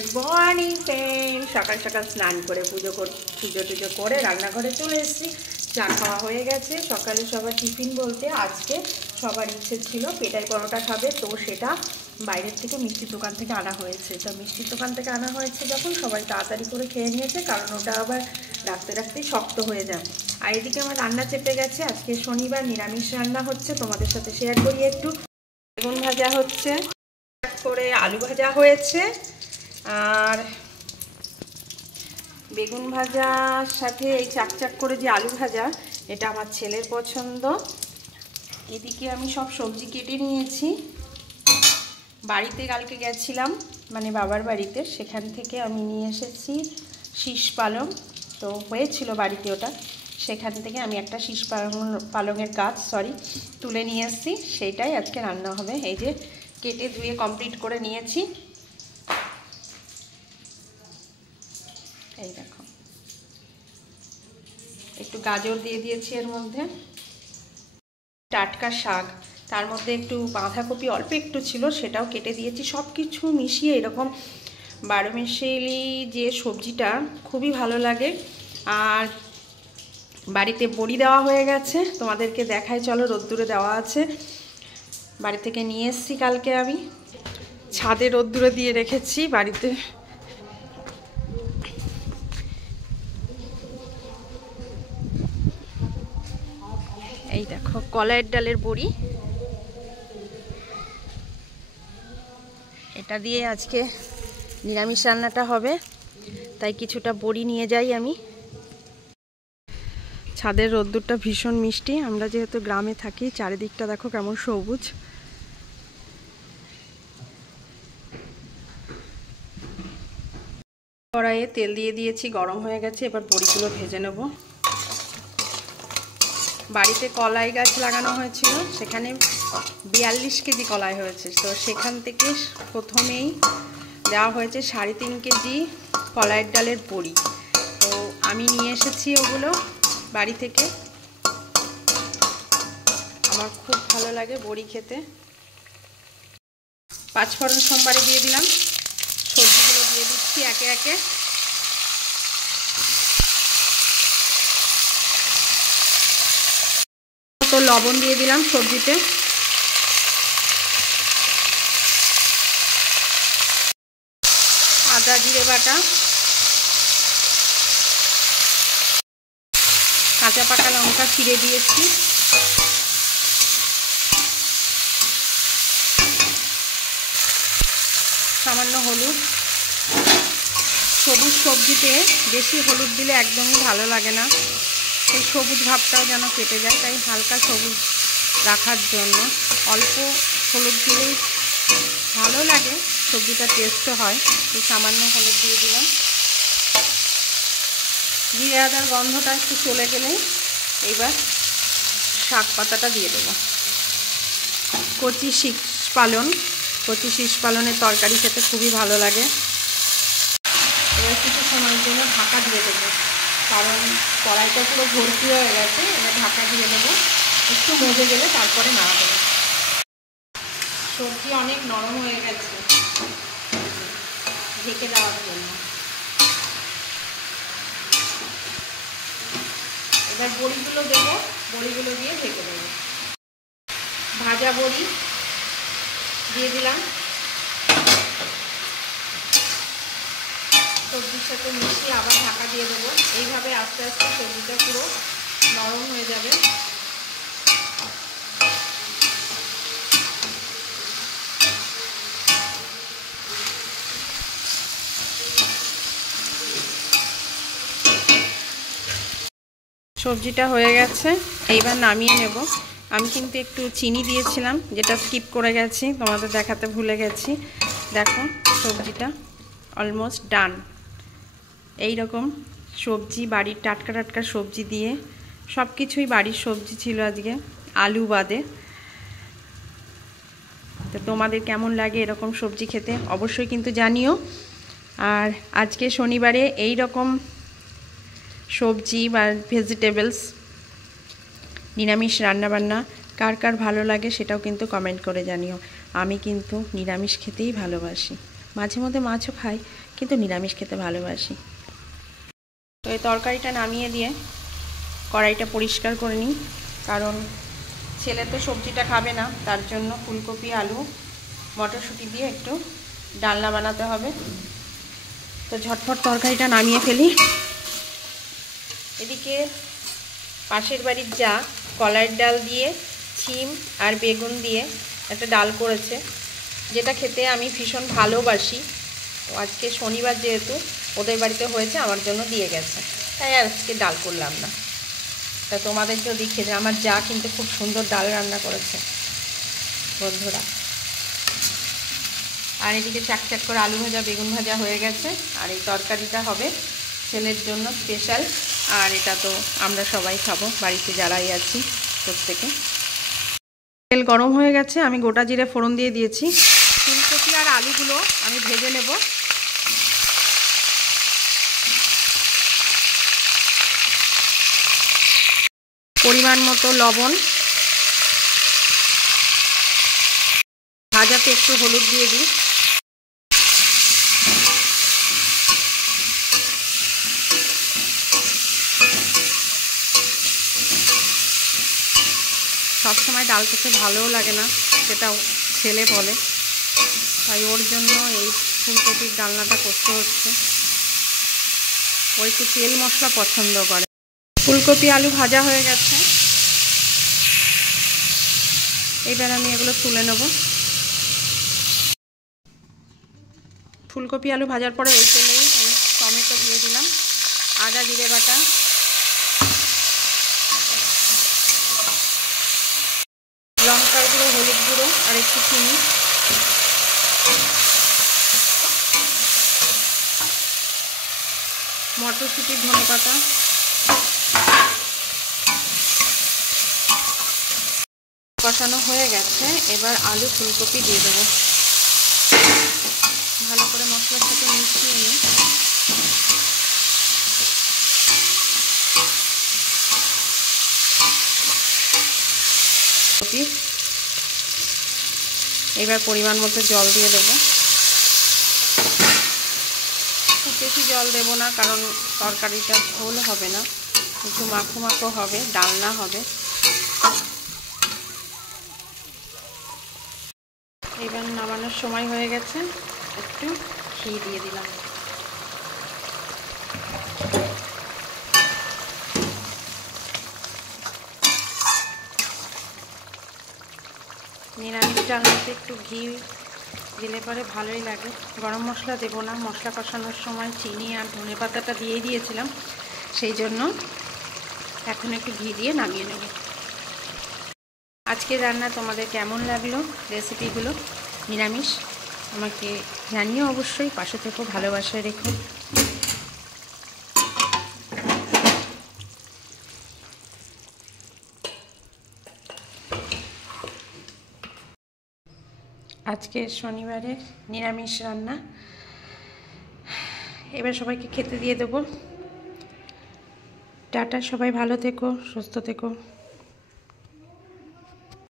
Good morning friend. সকাল সকাল স্নান করে পুজো টুজো করে রান্নাঘরে চলে এসেছি। চা খাওয়া হয়ে গেছে। সকালে সবার টিফিন বলতে আজকে সবার ইচ্ছে ছিল পেটাই পরোটা খাবে, তো সেটা বাইরের থেকে মিষ্টির দোকান থেকে আনা হয়েছে। তো মিষ্টির দোকান থেকে আনা হয়েছে যখন সবাই তাড়াতাড়ি করে খেয়ে নিয়েছে, কারণ ওটা আবার রাখতে রাখতেই শক্ত হয়ে যায়। আর এদিকে আমার রান্না চেপে গেছে। আজকে শনিবার, নিরামিষ রান্না হচ্ছে, তোমাদের সাথে শেয়ার করি একটু। বেগুন ভাজা হচ্ছে, করে আলু ভাজা হয়েছে, আর বেগুন ভাজার সাথে এই চাকচাক করে যে আলু ভাজা, এটা আমার ছেলের পছন্দ। এদিকে আমি সব সবজি কেটে নিয়েছি। বাড়িতে কালকে গেছিলাম, মানে বাবার বাড়িতে, সেখান থেকে আমি নিয়ে এসেছি শীষ পালং। তো হয়েছিল বাড়িতে ওটা, সেখান থেকে আমি একটা শীষ পালংয়ের গাছ তুলে নিয়ে এসেছি। সেইটাই আজকে রান্না হবে। এই যে কেটে ধুয়ে কমপ্লিট করে নিয়েছি। এই দেখো, একটু গাজর দিয়ে দিয়েছি এর মধ্যে, টাটকা শাক, তার মধ্যে একটু বাঁধাকপি অল্প একটু ছিল, সেটাও কেটে দিয়েছি। সব কিছু মিশিয়ে এরকম 12 মিশালি যে সবজিটা খুবই ভালো লাগে। আর বাড়িতে বড়ি দেওয়া হয়ে গেছে, তোমাদেরকে দেখাই, চলো। রোদ্দুরে দেওয়া আছে, বাড়ি থেকে নিয়ে এসেছি কালকে। আমি ছাদে রোদ্দুরে দিয়ে রেখেছি বাড়িতে। এই দেখো কলাইয়ের ডালের বড়ি, এটা দিয়ে আজকে নিরামিষ রান্নাটা হবে, তাই কিছুটা বড়ি নিয়ে যাই আমি। ছাদের রোদ্দুরটা ভীষণ মিষ্টি। আমরা যেহেতু গ্রামে থাকি, চারিদিকটা দেখো কেমন সবুজ। কড়াইয়ে তেল দিয়ে দিয়েছি, গরম হয়ে গেছে। এবার বড়িগুলো ভেজে নেব। বাড়িতে কলাই গাছ লাগানো হয়েছিল, সেখানে 42 কেজি কলাই হয়েছে। তো সেখান থেকে প্রথমেই দেওয়া হয়েছে 3.5 কেজি কলাইয়ের ডালের বড়ি। তো আমি নিয়ে এসেছি ওগুলো বাড়ি থেকে। আমার খুব ভালো লাগে বড়ি খেতে। 5 ফোড়ন সোমবারে দিয়ে দিলাম। সবজিগুলো দিয়ে দিচ্ছি একে একে। তো লবণ দিয়ে দিলাম সবজিতে। আদা জিরে বাটা, কাঁচা পাকা লঙ্কা চিড়ে দিয়েছি, সামান্য হলুদ। সবুজ সবজিতে বেশি হলুদ দিলে একদমই ভালো লাগে না, সেই সবুজ ভাবটাও যেন কেটে যায়, তাই হালকা সবুজ রাখার জন্য অল্প হলুদ দিলেই ভালো লাগে, সবজিটা টেস্টও হয়। এই সামান্য হলুদ দিয়ে দিলাম। জিরে আদার গন্ধটা একটু চলে গেলেই এইবার শাক পাতাটা দিয়ে দেবো। কচি শীষ পালনের তরকারি খেতে খুবই ভালো লাগে। এবার কিছু সময়ের জন্য ঢাকা দিয়ে দেবো, কারণ কড়াইটা পুরো ভর্তি হয়ে গেছে। এবার ঢাকা দিয়ে দেবো, একটু মজে গেলে তারপরে নাড়া দেবো। সবজি অনেক নরম হয়ে গেছে, ঢেকে দেওয়ার জন্য। এবার বড়িগুলো দেবো, বড়িগুলো দিয়ে ঢেকে দেবো। ভাজা বড়ি দিয়ে দিলাম, সবজির সাথে মিশিয়ে আবার ঢাকা দিয়ে দেবো। এইভাবে আস্তে আস্তে সবজিটা পুরো নরম হয়ে যাবে। সবজিটা হয়ে গেছে, এইবার নামিয়ে নেব। আমি কিন্তু একটু চিনি দিয়েছিলাম, যেটা স্কিপ করে গেছি, তোমাদের দেখাতে ভুলে গেছি। দেখো সবজিটা অলমোস্ট ডান। এই রকম সবজি, বাড়ির টাটকা টাটকা সবজি দিয়ে, সব কিছুই বাড়ির সবজি ছিল আজকে, আলু বাদে। তো তোমাদের কেমন লাগে এরকম সবজি খেতে অবশ্যই কিন্তু জানিও। আর আজকে শনিবারে এই রকম সবজি বা ভেজিটেবলস নিরামিষ রান্নাবান্না কার কার ভালো লাগে সেটাও কিন্তু কমেন্ট করে জানিও। আমি কিন্তু নিরামিষ খেতেই ভালোবাসি। মাঝে মধ্যে মাছও খাই, কিন্তু নিরামিষ খেতে ভালোবাসি। তো এই তরকারিটা নামিয়ে দিয়ে কড়াইটা পরিষ্কার করে নিই, কারণ ছেলে তো সবজিটা খাবে না, তার জন্য ফুলকপি আলু মটরশুঁটি দিয়ে একটু ডালনা বানাতে হবে। তো ঝটফট তরকারিটা নামিয়ে ফেলি। এদিকে পাশের বাড়ির যা কলাইয়ের ডাল দিয়ে শিম আর বেগুন দিয়ে একটা ডাল করেছে, যেটা খেতে আমি ভীষণ ভালোবাসি। তো আজকে শনিবার যেহেতু ওদের বাড়িতে হয়েছে, আমার জন্য দিয়ে গেছে, তাই আজকে ডাল করলাম না। তা তোমাদেরকেও দেখিয়ে দিই, আমার যা কিন্তু খুব সুন্দর ডাল রান্না করেছে বন্ধুরা। আর এদিকে চাকচাক করে আলু ভাজা বেগুন ভাজা হয়ে গেছে। আর এই তরকারিটা হবে ছেলের জন্য স্পেশাল, আর এটা তো আমরা সবাই খাবো, বাড়িতে যারাই আছি প্রত্যেকে। তেল গরম হয়ে গেছে, আমি গোটা জিরে ফোড়ন দিয়ে দিয়েছি। ফুলকপি আর আলুগুলো আমি ভেজে নেব। পরিমাণ মতো লবণ, ভাজাতে একটু হলুদ দিয়ে দিই। সবসময় ডাল খেতে ভালোও লাগে না, সেটাও ছেলে বলে, তাই ওর জন্য এই ফুলকপির ডালনাটা করতে হচ্ছে। ও একটু তেল মশলা পছন্দ করে। ফুলকপি আলু ভাজা হয়ে গেছে, এবার আমি এগুলো তুলে নেব। ফুলকপি আলু ভাজার পরে ওই তেলেই আমি টমেটো দিয়ে দিলাম, আদা জিরে বাটা, লঙ্কার গুঁড়ো, হলুদ গুঁড়ো আর একটু চিনি, মটরশুঁটি, ধনেপাতা। কষানো হয়ে গেছে, এবার আলু ফুলকপি দিয়ে দেবো। ভালো করে মশলার সাথে মিশিয়ে নিই। এবার পরিমাণ মতো জল দিয়ে দেবো। খুব বেশি জল দেবো না, কারণ তরকারিটা ঝোল হবে না, একটু মাখো মাখো হবে, ডালনা হবে। এবার নামানোর সময় হয়ে গেছে, একটু ঘি দিয়ে দিলাম। নিরামিষ ডালনাতে একটু ঘি দিলে পরে ভালোই লাগে। গরম মশলা দেবো না, মশলা কষানোর সময় চিনি আর ধনেপাতাটা দিয়েই দিয়েছিলাম, সেই জন্য এখন একটু ঘি দিয়ে নামিয়ে নেব। আজকের রান্না তোমাদের কেমন লাগলো, রেসিপিগুলো নিরামিষ, আমাকে জানিও অবশ্যই। পাশে থেকেও ভালোবাসায় রেখো। আজকে শনিবারের নিরামিষ রান্না। এবার সবাইকে খেতে দিয়ে দেবো। টাটা, সবাই ভালো থেকো, সুস্থ থেকো।